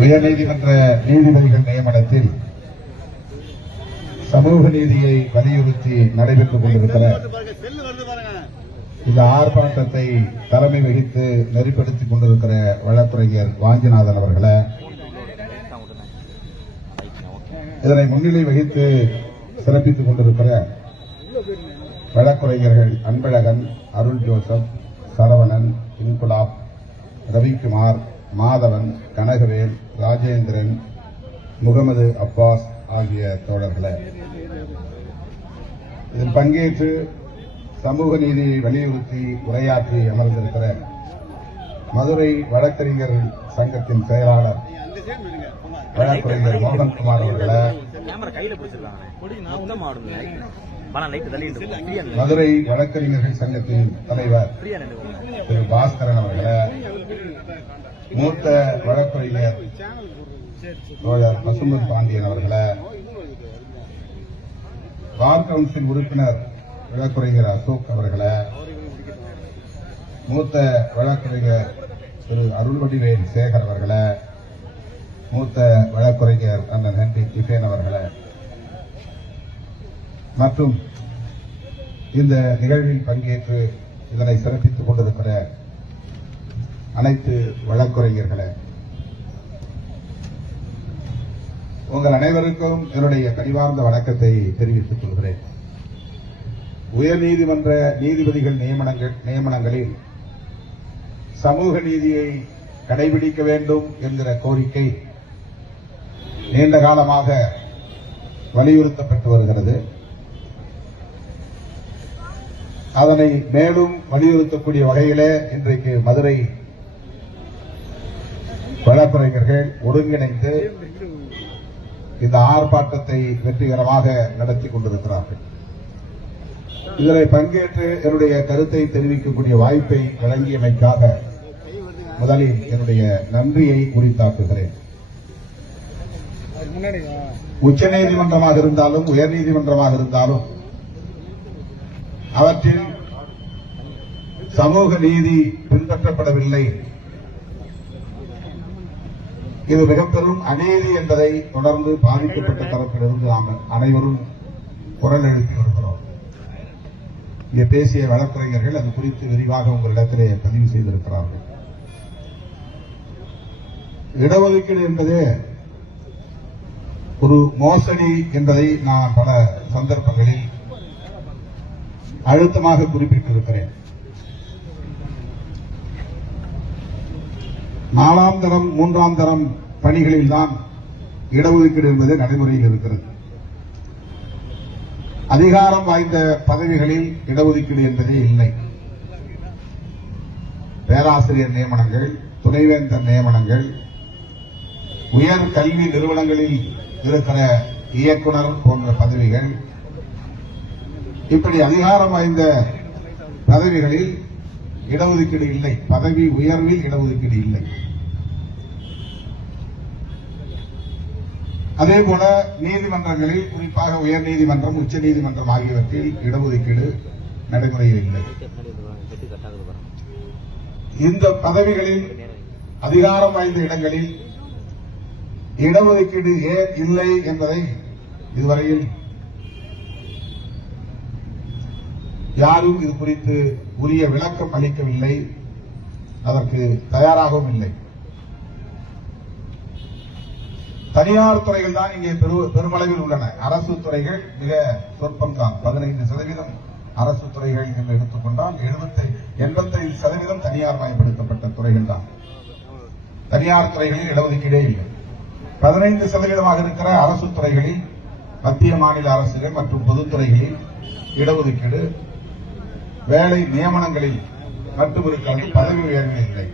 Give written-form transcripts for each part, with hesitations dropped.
உயர்நீதிமன்ற நீதிபதிகள் நியமனத்தில் சமூக நீதியை வலியுறுத்தி நடைபெற்றுக் கொண்டிருக்கிற இந்த ஆர்ப்பாட்டத்தை தலைமை வகித்து நெறிப்படுத்திக் கொண்டிருக்கிற வழக்குரைஞர் வாஞ்சிநாதன் அவர்களை, இதனை முன்னிலை வகித்து சிறப்பித்துக் கொண்டிருக்கிற வழக்குரைஞர்கள் அன்பழகன், அருள் ஜோசப், சரவணன், இன்குலாப், ரவிக்குமார், மாதவன், கனகவேல், ராஜேந்திரன், முகமது அப்பாஸ் ஆகிய தோழர்களே, இதில் பங்கேற்று சமூக நீதியை வலியுறுத்தி உரையாற்றி அமர்ந்திருக்கிற மதுரை வழக்கறிஞர் சங்கத்தின் செயலாளர் வழக்கறிஞர் மோகன்குமார் அவர்களே, மதுரை வழக்கறிஞர்கள் சங்கத்தின் தலைவர் திரு பாஸ்கரன் அவர்களே, மூத்த வழக்கறிஞர் தோழர் பசும்பொன் பாண்டியன் அவர்களே, பார் கவுன்சில் உறுப்பினர் வழக்கறிஞர் அசோக் அவர்களே, மூத்த வழக்கறிஞர் திரு அருள்வடிவேல் சேகர் அவர்களே, மூத்த வழக்கறிஞர் அண்ணன் ஹென்றி டிஃபேன் அவர்களே, மற்றும் இந்த நிகழ்வில் பங்கேற்று இதனை சிறப்பித்துக் கொண்டிருக்கிற அனைத்து வழக்கறிஞர்களே, உங்கள் அனைவருக்கும் என்னுடைய கனிவார்ந்த வணக்கத்தை தெரிவித்துக் கொள்கிறேன். உயர்நீதிமன்ற நீதிபதிகள் நியமனங்களில் சமூக நீதியை கடைபிடிக்க வேண்டும் என்கிற கோரிக்கை நீண்ட காலமாக வலியுறுத்தப்பட்டு வருகிறது. அதனை மேலும் வலியுறுத்தக்கூடிய வகையிலே இன்றைக்கு மதுரை வழக்கறிஞர்கள் ஒருங்கிணைந்து இந்த ஆர்ப்பாட்டத்தை வெற்றிகரமாக நடத்தி கொண்டிருக்கிறார்கள். இதில் பங்கேற்று என்னுடைய கருத்தை தெரிவிக்கக்கூடிய வாய்ப்பை வழங்கியமைக்காக முதலில் என்னுடைய நன்றியை உரித்தாக்குகிறேன். உச்சநீதிமன்றமாக இருந்தாலும் உயர்நீதிமன்றமாக இருந்தாலும் அவற்றில் சமூக நீதி பின்பற்றப்படவில்லை, இது மிக பெரும் அநீதி என்பதை தொடர்ந்து பாதிக்கப்பட்ட தரப்பிலிருந்து நாம் அனைவரும் குரல் எழுப்பி வருகிறோம். இங்கே பேசிய வழக்கறிஞர்கள் அது குறித்து விரிவாக உங்களிடத்திலே பதிவு செய்திருக்கிறார்கள். இடஒதுக்கீடு என்பது ஒரு மோசடி என்பதை நான் பல சந்தர்ப்பங்களில் அழுத்தமாக குறிப்பிட்டிருக்கிறேன். 4ஆம் தரம் 3ஆம் தரம் பணிகளில்தான் இடஒதுக்கீடு என்பது நடைமுறையில் இருக்கிறது. அதிகாரம் வாய்ந்த பதவிகளில் இடஒதுக்கீடு என்பதே இல்லை. பேராசிரியர் நியமனங்கள், துணைவேந்தர் நியமனங்கள், உயர் கல்வி நிறுவனங்களில் இருக்கிற இயக்குனர் போன்ற பதவிகள், இப்படி அதிகாரம் வாய்ந்த பதவிகளில் இடஒதுக்கீடு இல்லை. பதவி உயர்வில் இடஒதுக்கீடு இல்லை. அதேபோல நீதிமன்றங்களில், குறிப்பாக உயர்நீதிமன்றம், உச்சநீதிமன்றம் ஆகியவற்றில் இடஒதுக்கீடு நடைமுறையில் இல்லை. இந்த பதவிகளில் அதிகாரம் வாய்ந்த இடங்களில் இடஒதுக்கீடு ஏன் இல்லை என்பதை இதுவரையில் யாரும் இது குறித்து உரிய விளக்கம் அளிக்கவில்லை, அதற்கு தயாராகவும் இல்லை. தனியார் துறைகள் தான் இங்கே பெருமளவில் உள்ளன. அரசு துறைகள் மிக சொற்பம்தான். 15% அரசு துறைகள் என்று எடுத்துக்கொண்டால் 85% தனியார் மயப்படுத்தப்பட்ட துறைகள் தான். தனியார் துறைகளில் இடஒதுக்கீடே இல்லை. 15% இருக்கிற அரசு துறைகளில், மத்திய மாநில அரசுகள் மற்றும் பொதுத்துறைகளில் இடஒதுக்கீடு வேலை நியமனங்களில் மட்டும் இருக்கிறது, பதவி உயர்வில் இல்லை.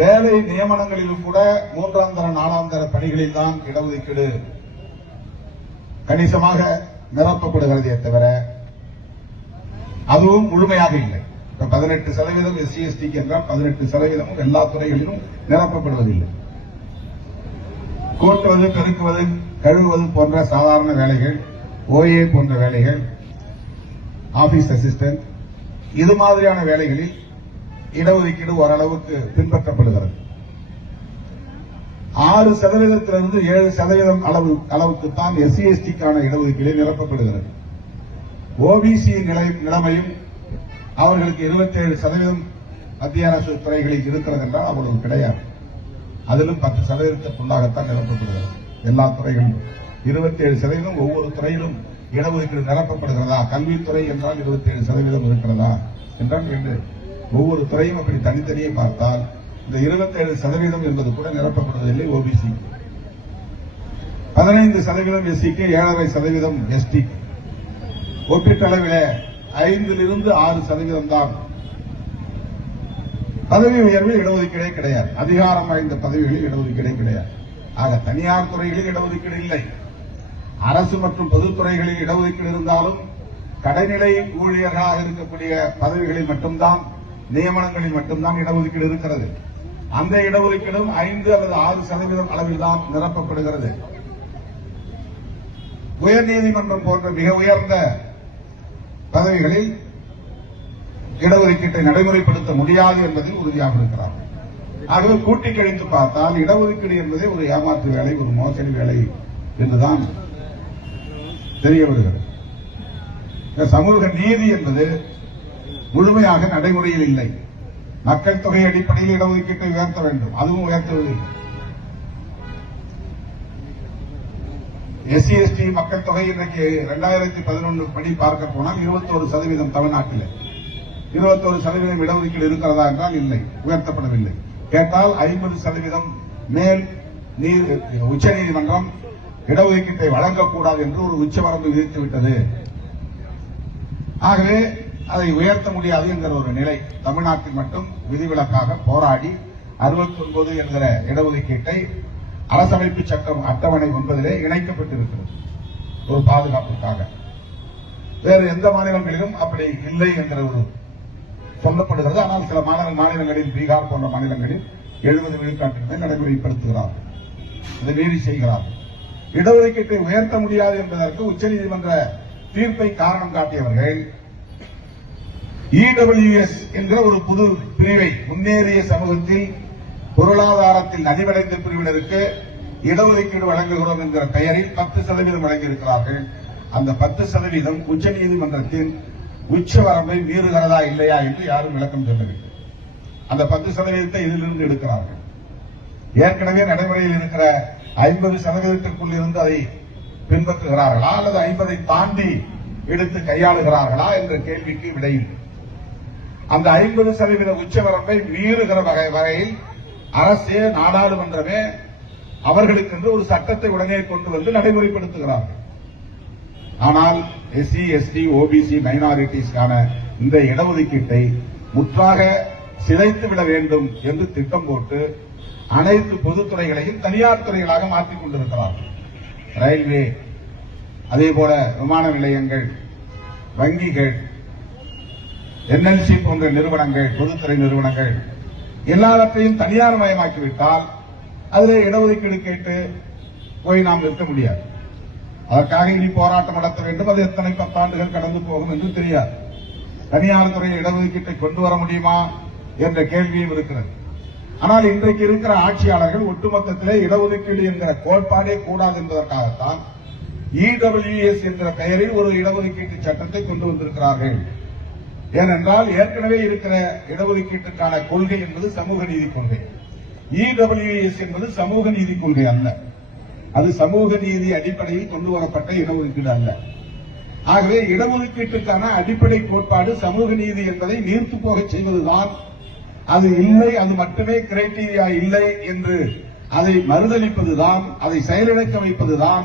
வேலை நியமனங்களிலும் கூட 3ஆம் தர 4ஆம் தர பணிகளில் தான் இடஒதுக்கீடு கணிசமாக நிரப்பப்படுகிறதே தவிர அதுவும் முழுமையாக இல்லை. 18% எஸ்சி எஸ்டிக்கு என்றால் 18% எல்லா துறைகளிலும் நிரப்பப்படுவதில்லை. கூட்டுவது, பெருக்குவது, கழுவுவது போன்ற சாதாரண வேலைகள், ஓஏ போன்ற வேலைகள், ஆபீஸ் அசிஸ்டன்ட், இது மாதிரியான வேலைகளில் இடஒதுக்கீடு ஓரளவுக்கு பின்பற்றப்படுகிறது. 6% 7% அளவுக்குத்தான் SC ST-க்கான இடஒதுக்கீடு நிரப்பப்படுகிறது. OBC நிலைமையும் அவர்களுக்கு 27% மத்திய அரசு துறைகளில் இருக்கிறது என்றால் அவ்வளவு கிடையாது. அதிலும் 10%க்குள்ளாகத்தான் நிரப்பப்படுகிறது. எல்லா துறைகளிலும் 27% ஒவ்வொரு துறையிலும் இடஒதுக்கீடு நிரப்பப்படுகிறதா? கல்வித்துறை என்றால் 27% இருக்கிறதா என்றால் ஒவ்வொரு துறையும் அப்படி தனித்தனியே பார்த்தால் இந்த 27% என்பது கூட நிரப்பப்படுவதில்லை. OBC 15% SC-க்கு 7.5% ST. ஒப்பீட்டளவில் 5 to 6% தான் பதவி உயர்வில் இடஒதுக்கீடே கிடையாது. அதிகாரம் வாய்ந்த பதவிகளில் இடஒதுக்கீடே கிடையாது. ஆக தனியார் துறைகளில் இடஒதுக்கீடு இல்லை. அரசு மற்றும் பொதுத்துறைகளில் இடஒதுக்கீடு இருந்தாலும் கடைநிலை ஊழியர்களாக இருக்கக்கூடிய பதவிகளில் மட்டும்தான், நியமனங்களில் மட்டும்தான் இடஒதுக்கீடு இருக்கிறது. அந்த இடஒதுக்கீடும் 5 அல்லது 6% அளவில் தான் நிரப்பப்படுகிறது. உயர்நீதிமன்றம் போன்ற மிக உயர்ந்த பதவிகளில் இடஒதுக்கீட்டை நடைமுறைப்படுத்த முடியாது என்பதில் உறுதியாக இருக்கிறார்கள். ஆகவே கூட்டி கழித்து பார்த்தால் இடஒதுக்கீடு என்பதே ஒரு ஏமாற்று வேலை, ஒரு மோசடி வேலை என்றுதான் தெரிய வருகிறது. சமூக நீதி என்பது முழுமையாக நடைமுறையில் இல்லை. மக்கள் தொகை அடிப்படையில் இடஒதுக்கீட்டை உயர்த்த வேண்டும், அதுவும் உயர்த்தவில்லை. SC ST மக்கள் தொகை இன்றைக்கு 2011 படி பார்க்க போனால் 21% தமிழ்நாட்டில் 21% இடஒதுக்கீடு இருக்கிறதா என்றால் இல்லை, உயர்த்தப்படவில்லை. கேட்டால் 50% மேல் உச்சநீதிமன்றம் இடஒதுக்கீட்டை வழங்கக்கூடாது என்று ஒரு உச்சவரம்பு விதித்துவிட்டது. ஆகவே அதை உயர்த்த முடியாது என்கிற ஒரு நிலை. தமிழ்நாட்டில் மட்டும் விதிவிலக்காக போராடி 69 என்கிற இடஒதுக்கீட்டை அரசமைப்பு சட்டம் அட்டவணை 9 இணைக்கப்பட்டிருக்கிறது ஒரு பாதுகாப்புக்காக. வேறு எந்த மாநிலங்களிலும் அப்படி இல்லை என்கிற ஒரு சொல்லப்படுகிறது. ஆனால் சில மாநிலங்களில், பீகார் போன்ற மாநிலங்களில் 70 விழுக்காட்டிற்கு நடைமுறைப்படுத்துகிறார்கள், அதை மீறி செய்கிறார்கள். இடஒதுக்கீட்டை உயர்த்த முடியாது என்பதற்கு உச்சநீதிமன்ற தீர்ப்பை காரணம் காட்டியவர்கள் EWS என்கிற ஒரு புது பிரிவை, முன்னேறிய சமூகத்தில் பொருளாதாரத்தில் நலிவடைந்த பிரிவினருக்கு இடஒதுக்கீடு வழங்குகிறோம் என்கிற பெயரில் 10% வழங்கியிருக்கிறார்கள். அந்த 10% உச்சநீதிமன்றத்தின் உச்சவரம்பை மீறுகிறதா இல்லையா என்று யாரும் விளக்கம் சொல்லவில்லை. அந்த 10% இதிலிருந்து எடுக்கிறார்கள். ஏற்கனவே நடைமுறையில் இருக்கிற 50%க்குள் இருந்து அதை பின்பற்றுகிறார்களா அல்லது 50 தாண்டி எடுத்து கையாளுகிறார்களா என்ற கேள்விக்கு விடையில் அந்த 50% உச்சவரம்பை மீறுகிற வகையில் அரசே, நாடாளுமன்றமே அவர்களுக்கென்று ஒரு சட்டத்தை உடனே கொண்டு வந்து நடைமுறைப்படுத்துகிறார்கள். ஆனால் SC ST OBC மைனாரிட்டிஸ்க்கான இந்த இடஒதுக்கீட்டை முற்றாக சிதைத்துவிட வேண்டும் என்று திட்டம் போட்டு அனைத்து பொதுத்துறைகளையும் தனியார் துறைகளாக மாற்றிக் கொண்டிருக்கிறார்கள். ரயில்வே, அதேபோல விமான நிலையங்கள், வங்கிகள், NLC போன்ற நிறுவனங்கள், பொதுத்துறை நிறுவனங்கள் எல்லாவற்றையும் தனியார் மயமாக்கிவிட்டால் அதிலே இடஒதுக்கீடு கேட்டு போய் நாம் நிற்க முடியாது. அதற்காக இனி போராட்டம் நடத்த வேண்டும். அது எத்தனை 10 ஆண்டுகள் கடந்து போகும் என்று தெரியாது. தனியார் துறையில் இடஒதுக்கீட்டை கொண்டு வர முடியுமா என்ற கேள்வியும் இருக்கிறது. ஆனால் இன்றைக்கு இருக்கிற ஆட்சியாளர்கள் ஒட்டுமொத்தத்திலே இடஒதுக்கீடு என்கிற கோட்பாடே கூடாது என்பதற்காகத்தான் EWS என்ற பெயரில் ஒரு இடஒதுக்கீட்டு சட்டத்தை கொண்டு வந்திருக்கிறார்கள். ஏனென்றால் ஏற்கனவே இருக்கிற இடஒதுக்கீட்டுக்கான கொள்கை என்பது சமூக நீதி கொள்கை. EWS என்பது சமூக நீதி கொள்கை அல்ல. அது சமூக நீதி அடிப்படையில் கொண்டு வரப்பட்ட இடஒதுக்கீடு அல்ல. ஆகவே இடஒதுக்கீட்டுக்கான அடிப்படை கோட்பாடு சமூக நீதி என்பதை நீர்த்து போக செய்வதுதான். அது இல்லை, அது மட்டுமே கிரைட்டீரியா இல்லை என்று அதை மறுதளிப்பதுதான், அதை செயலிழக்க வைப்பதுதான்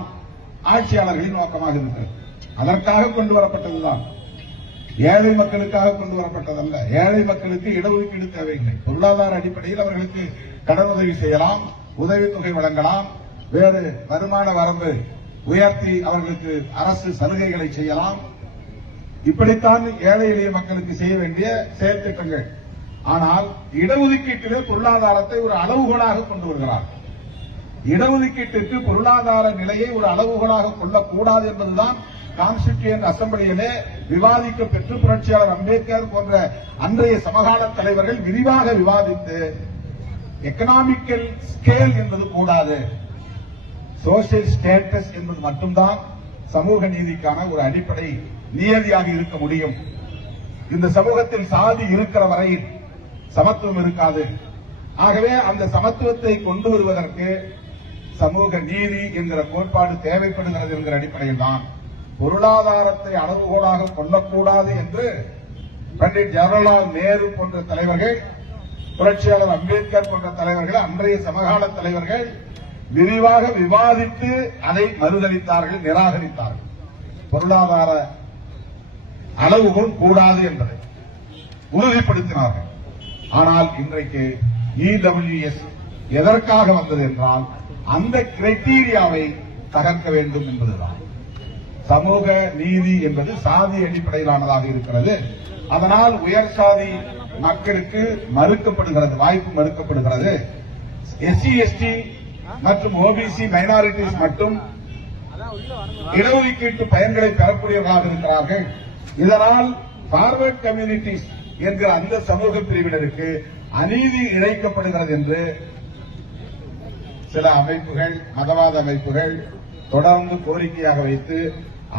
ஆட்சியாளர்களின் நோக்கமாக இருக்கிறது. அதற்காக கொண்டு வரப்பட்டதுதான், ஏழை மக்களுக்காக கொண்டு வரப்பட்டதல்ல. ஏழை மக்களுக்கு இடஒதுக்கீடு தேவையில்லை. பொருளாதார அடிப்படையில் அவர்களுக்கு கடனுதவி செய்யலாம், உதவித்தொகை வழங்கலாம், வேறு வருமான வரம்பு உயர்த்தி அவர்களுக்கு அரசு சலுகைகளை செய்யலாம். இப்படித்தான் ஏழை எளிய மக்களுக்கு செய்ய வேண்டிய செயல் திட்டங்கள். ஆனால் இடஒதுக்கீட்டிலே பொருளாதாரத்தை ஒரு அளவுகோலாக கொண்டு வருகிறார். இடஒதுக்கீட்டிற்கு பொருளாதார நிலையை ஒரு அளவுகோலாக கொள்ளக்கூடாது என்பதுதான் கான்ஸ்டிடியூயன்ட் அசம்பிளியிலே விவாதிக்க பெற்று புரட்சியாளர் அம்பேத்கர் போன்ற அன்றைய சமகால தலைவர்கள் விரிவாக விவாதித்து எக்கனாமிக்கல் ஸ்கேல் என்பது கூடாது. சோசியல் ஸ்டேட்டஸ் என்பது மட்டும்தான் சமூக நீதிக்கான ஒரு அடிப்படை நியதியாக இருக்க முடியும். இந்த சமூகத்தில் சாதி இருக்கிற வரையில் சமத்துவம் இருக்காது. ஆகவே அந்த சமத்துவத்தை கொண்டு வருவதற்கு சமூக நீதி என்கிற கோட்பாடு தேவைப்படுகிறது என்கிற அடிப்படையில் தான் பொருளாதாரத்தை அளவுகோலாக கொள்ளக்கூடாது என்று பண்டிட் ஜவஹர்லால் நேரு போன்ற தலைவர்கள், புரட்சியாளர் அம்பேத்கர் போன்ற தலைவர்கள், அன்றைய சமகால தலைவர்கள் விரிவாக விவாதித்து அதை மறுதளித்தார்கள், நிராகரித்தார்கள். பொருளாதார அளவுகோல் கூடாது என்பதை உறுதிப்படுத்தினார்கள். ஆனால் இன்றைக்கு EWS எதற்காக வந்தது என்றால் அந்த கிரைட்டீரியாவை தகர்க்க வேண்டும் என்பதுதான். சமூக நீதி என்பது சாதி அடிப்படையிலானதாக இருக்கிறது. அதனால் உயர் சாதி மக்களுக்கு மறுக்கப்படுகிறது, வாய்ப்பு மறுக்கப்படுகிறது. SC ST மற்றும் OBC மைனாரிட்டிஸ் மட்டும் இடஒதுக்கீட்டு பயன்களை பெறக்கூடியவர்களாக இருக்கிறார்கள். இதனால் பார்வர்ட் கம்யூனிட்டிஸ் என்கிற அந்த சமூக பிரிவினருக்கு அநீதி இழைக்கப்படுகிறது என்று சில அமைப்புகள், மதவாத அமைப்புகள் தொடர்ந்து கோரிக்கையாக வைத்து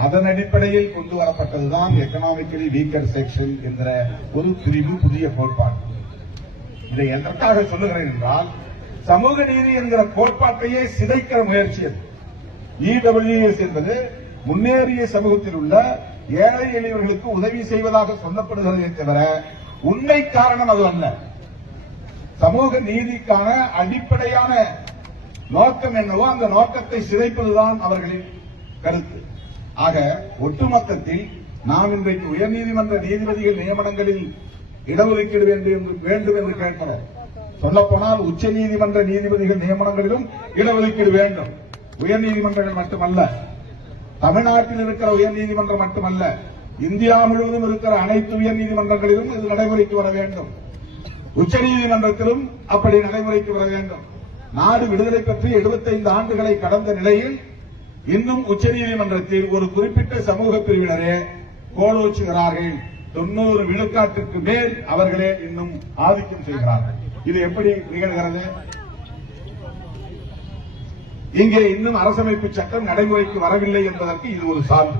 அதன் அடிப்படையில் கொண்டு வரப்பட்டதுதான் எக்கனாமிக்கலி வீக்கர் செக்ஷன் என்கிற ஒரு பிரிவு, புதிய கோட்பாடு. இதை எதற்காக சொல்லுகிறேன் என்றால் சமூக நீதி என்கிற கோட்பாட்டையே சிதைக்கிற முயற்சி அது. EWS என்பது முன்னேறிய சமூகத்தில் உள்ள ஏழை எளியவர்களுக்கு உதவி செய்வதாக சொல்லப்படுகிறதே தவிர உண்மை காரணம் அது அல்ல. சமூக நீதிக்கான அடிப்படையான நோக்கம் என்னவோ அந்த நோக்கத்தை சிதைப்பதுதான் அவர்களின் கருத்து. ஆக ஒட்டுமொத்தத்தில் நாம் இன்றைக்கு உயர்நீதிமன்ற நீதிபதிகள் நியமனங்களில் இடஒதுக்கீடு வேண்டும் என்று கேட்கிறோம். சொல்லப்போனால் உச்ச நீதிமன்ற நீதிபதிகள் நியமனங்களிலும் இடஒதுக்கீடு வேண்டும். உயர்நீதிமன்றங்கள் மட்டுமல்ல, தமிழ்நாட்டில் இருக்கிற உயர்நீதிமன்றம் மட்டுமல்ல, இந்தியா முழுவதும் இருக்கிற அனைத்து உயர்நீதிமன்றங்களிலும் இது நடைமுறைக்கு வர வேண்டும். உச்சநீதிமன்றத்திலும் அப்படி நடைமுறைக்கு வர வேண்டும். நாடு விடுதலை பற்றி 75 ஆண்டுகளை கடந்த நிலையில் இன்னும் உச்சநீதிமன்றத்தில் ஒரு குறிப்பிட்ட சமூக பிரிவினரே கோலோச்சுகிறார்கள். 90 விழுக்காட்டுக்கு மேல் அவர்களே இன்னும் ஆதிக்கம் செய்கிறார்கள். இது எப்படி நிகழ்கிறது? இங்கே இன்னும் அரசமைப்பு சட்டம் நடைமுறைக்கு வரவில்லை என்பதற்கு இது ஒரு சான்று.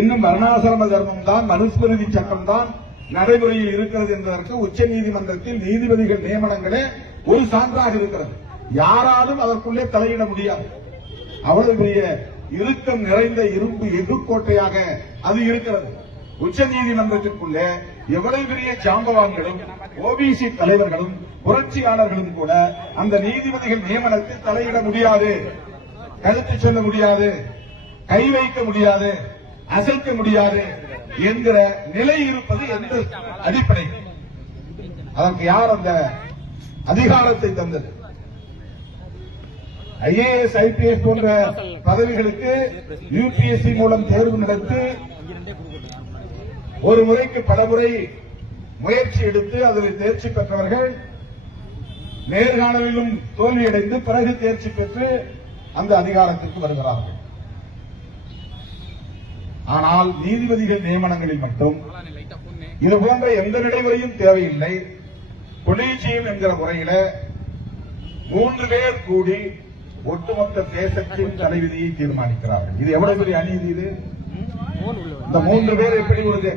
இன்னும் வர்ணாசிரம தர்மம் தான், மனுஸ்மிருதி சட்டம் தான் நடைமுறையில் இருக்கிறது என்பதற்கு உச்சநீதிமன்றத்தில் நீதிபதிகள் நியமனங்களே ஒரு சான்றாக இருக்கிறது. யாராலும் அதற்குள்ளே தலையிட முடியாது. அவ்வளவு பெரிய இறுக்கம் நிறைந்த இரும்பு எதிர்கோட்டையாக அது இருக்கிறது. உச்சநீதிமன்றத்திற்குள்ளே எவ்வளவு பெரிய ஜாம்பவான்களும் OBC தலைவர்களும் புரட்சியாளர்களும் கூட அந்த நீதிபதிகள் நியமனத்தில் தலையிட முடியாது, கருத்து சொல்ல முடியாது, கை வைக்க முடியாது, அசைக்க முடியாது என்கிற நிலை இருப்பது எந்த அடிப்படை? அதற்கு யார் அந்த அதிகாரத்தை தந்தது? IAS IPS போன்ற பதவிகளுக்கு UPSC மூலம் தேர்வு நடத்தி ஒரு முறைக்கு பல முறை முயற்சி எடுத்து அதில் தேர்ச்சி பெற்றவர்கள் நேர்காணலிலும் தோல்வியடைந்து பிறகு தேர்ச்சி பெற்று அந்த அதிகாரத்திற்கு வருகிறார்கள். ஆனால் நீதிபதிகள் நியமனங்களில் மட்டும் இதுபோன்ற எந்த நடைமுறையும் தேவையில்லை. கொலீஜியம் என்கிற முறையில 3 பேர் கூடி ஒட்டுமொத்த தேசத்தின் தலைவிதியை தீர்மானிக்கிறார்கள். இது எவ்வளவு பெரிய அநீதி! இது இந்த 3 பேர் எப்படி ஒரு,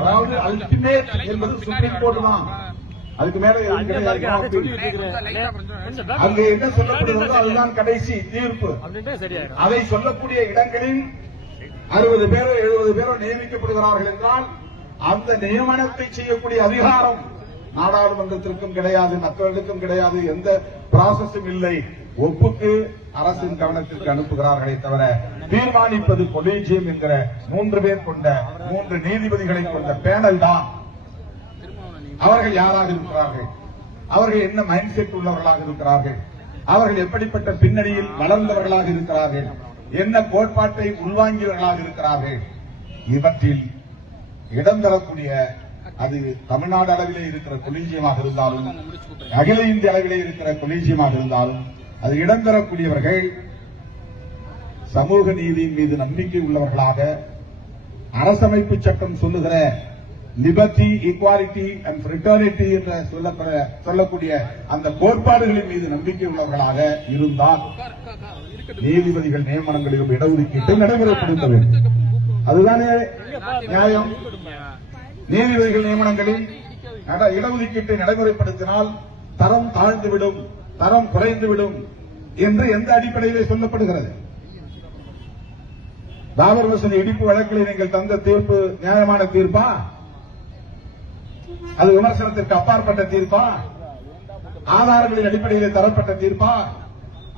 அதாவது அல்டிமேட் என்பது சுப்ரீம் கோர்ட் தான். அதுக்கு மேல அங்கு என்ன சொல்லப்படுகிறதோ அதுதான் கடைசி தீர்ப்பு. அதை சொல்லக்கூடிய இடங்களில் 60 பேரோ 70 பேரோ நியமிக்கப்படுகிறார்கள் என்றால் அந்த நியமனத்தை செய்யக்கூடிய அதிகாரம் நாடாளுமன்றத்திற்கும் கிடையாது, மக்களுக்கும் கிடையாது, எந்த ப்ராசஸும் இல்லை. ஒப்புக்கு அரசின் கவனத்திற்கு அனுப்புகிறார்களே தவிர தீர்மானிப்பது கொலீஜியம் என்கிற 3 பேர் கொண்ட 3 நீதிபதிகளை கொண்ட பேனல் தான். அவர்கள் யாராக இருக்கிறார்கள்? அவர்கள் என்ன மைண்ட் செட் உள்ளவர்களாக இருக்கிறார்கள்? அவர்கள் எப்படிப்பட்ட பின்னணியில் வளர்ந்தவர்களாக இருக்கிறார்கள்? என்ன கோட்பாட்டை உள்வாங்கியவர்களாக இருக்கிறார்கள்? இவற்றில் இடம் தரக்கூடிய, அது தமிழ்நாடு அளவிலே இருக்கிற கொலீஜியமாக இருந்தாலும் அகில இந்திய அளவிலே இருக்கிற கொலீஜியமாக இருந்தாலும் அது இடம் தரக்கூடியவர்கள் சமூக நீதியின் மீது நம்பிக்கை உள்ளவர்களாக, அரசமைப்பு சட்டம் சொல்லுகிற லிபர்ட்டி, ஈக்வாலிட்டி அண்ட் ஃப்ரெட்டர்னிட்டி என்ற சொல்லக்கூடிய அந்த கோட்பாடுகளின் மீது நம்பிக்கை உள்ளவர்களாக இருந்தால் நீதிபதிகள் நியமனங்களிலும் இடஒதுக்கீட்டை நடைமுறைப்படுத்த வேண்டும். அதுதானே நியாயம். நீதிபதிகள் நியமனங்களில் இடஒதுக்கீட்டை நடைமுறைப்படுத்தினால் தரம் தாழ்ந்துவிடும், தரம் குறைந்துவிடும் என்று எந்த அடிப்படையிலே சொல்லப்படுகிறது? பாபர் மசூதி இடிப்பு வழக்கில் நீங்கள் தந்த தீர்ப்பு நியாயமான தீர்ப்பா? அது விமர்சனத்திற்கு அப்பாற்பட்ட தீர்ப்பா? ஆதாரங்களின் அடிப்படையிலே தரப்பட்ட தீர்ப்பா?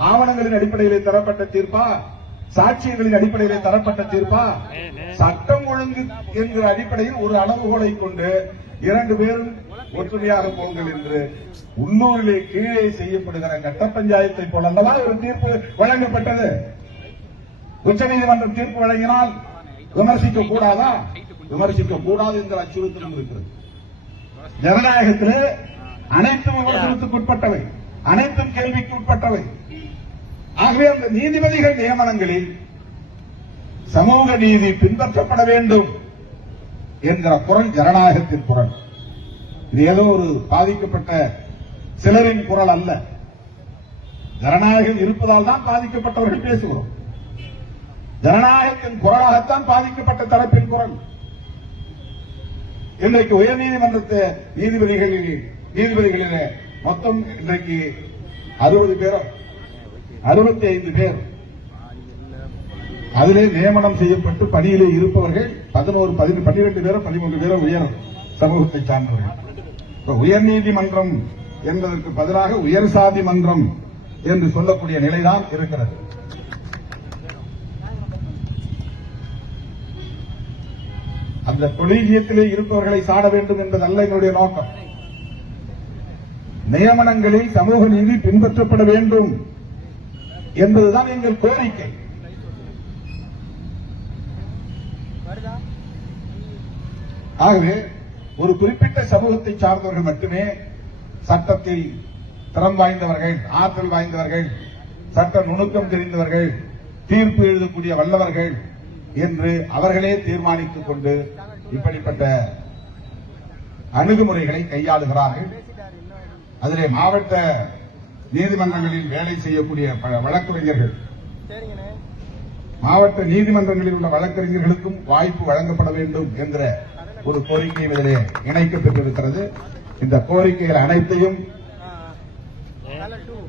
ஆவணங்களின் அடிப்படையிலே தரப்பட்ட தீர்ப்பா? சாட்சியங்களின் அடிப்படையிலே தரப்பட்ட தீர்ப்பா? சட்டம் ஒழுங்கு என்கிற அடிப்படையில் ஒரு அளவுகோலை கொண்டு 2 பேரும் ஒற்றுமையாக போங்கள் என்று உள்ளூரிலே கீழே செய்யப்படுகிற கட்ட பஞ்சாயத்தை போல அல்லவா ஒரு தீர்ப்பு வழங்கப்பட்டது. உச்சநீதிமன்றம் தீர்ப்பு வழங்கினால் விமர்சிக்க கூடாதா? விமர்சிக்க கூடாது என்ற அச்சுறுத்தலும் இருக்கிறது. ஜனநாயகத்திலே அனைத்தும் விமர்சனத்துக்கு உட்பட்டவை, அனைத்தும் கேள்விக்கு உட்பட்டவை. ஆகவே அந்த நீதிபதிகள் நியமனங்களில் சமூக நீதி பின்பற்றப்பட வேண்டும் என்கிற குரல் ஜனநாயகத்தின் குரல். இது ஏதோ ஒரு பாதிக்கப்பட்ட சிலரின் குரல் அல்ல. ஜனநாயகம் இருப்பதால் தான் பாதிக்கப்பட்டவர்கள் பேசுகிறோம். ஜனநாயகத்தின் குரலாகத்தான் பாதிக்கப்பட்ட தரப்பின் குரல். இன்றைக்கு உயர்நீதிமன்றத்தை நீதிபதிகளிலே மொத்தம் இன்றைக்கு 60 பேரும் 65 பேர் அதிலே நியமனம் செய்யப்பட்டு பணியிலே இருப்பவர்கள் 12 பேரும் 13 பேரும் உயர் சமூகத்தை சார்ந்தவர்கள். உயர்நீதிமன்றம் என்பதற்கு பதிலாக உயர் சாதி மன்றம் என்று சொல்லக்கூடிய நிலைதான் இருக்கிறது. அந்த கொலீஜியத்திலே இருப்பவர்களை சாட வேண்டும் என்பதல்ல எங்களுடைய நோக்கம். நியமனங்களில் சமூக நீதி பின்பற்றப்பட வேண்டும் என்பதுதான் எங்கள் கோரிக்கை. ஆகவே ஒரு குறிப்பிட்ட சமூகத்தை சார்ந்தவர்கள் மட்டுமே சட்டத்தில் திறம் வாய்ந்தவர்கள், ஆற்றல் வாய்ந்தவர்கள், சட்ட நுணுக்கம் தெரிந்தவர்கள், தீர்ப்பு எழுதக்கூடிய வல்லவர்கள் என்று அவர்களே தீர்மானித்துக் கொண்டு இப்படிப்பட்ட அணுகுமுறைகளை கையாளுகிறார்கள். அதிலே மாவட்ட நீதிமன்றங்களில் வேலை செய்யக்கூடிய வழக்கறிஞர்கள், மாவட்ட நீதிமன்றங்களில் உள்ள வழக்கறிஞர்களுக்கும் வாய்ப்பு வழங்கப்பட வேண்டும் என்ற ஒரு கோரிக்கையும் இதிலே இணைக்கப்பட்டிருக்கிறது. இந்த கோரிக்கைகள் அனைத்தையும்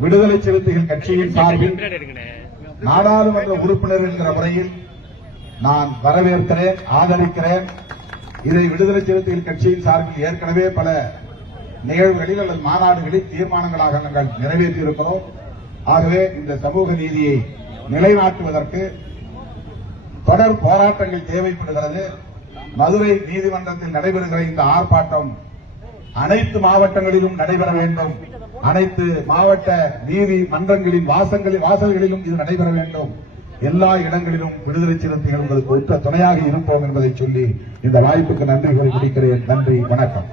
விடுதலை சிறுத்தைகள் கட்சியின் சார்பில் நாடாளுமன்ற உறுப்பினர் என்கிற முறையில் நான் வரவேற்கிறேன், ஆதரிக்கிறேன். இதை விடுதலை சிறுத்தைகள் கட்சியின் சார்பில் ஏற்கனவே பல நிகழ்வுகளில் அல்லது மாநாடுகளில் தீர்மானங்களாக நாங்கள் நிறைவேற்றியிருக்கிறோம். ஆகவே இந்த சமூக நீதியை நிலைநாட்டுவதற்கு தொடர் போராட்டங்கள் தேவைப்படுகிறது. மதுரை நீதிமன்றத்தில் நடைபெறுகிற இந்த ஆர்ப்பாட்டம் அனைத்து மாவட்டங்களிலும் நடைபெற வேண்டும். அனைத்து மாவட்ட நீதிமன்றங்களின் வாசல்களிலும் இது நடைபெற வேண்டும். எல்லா இடங்களிலும் விடுதலை சிறுத்தைகள் உங்களுக்கு துணையாக இருப்போம் என்பதை சொல்லி இந்த வாய்ப்புக்கு நன்றி கூறி முடிக்கிறேன். நன்றி, வணக்கம்.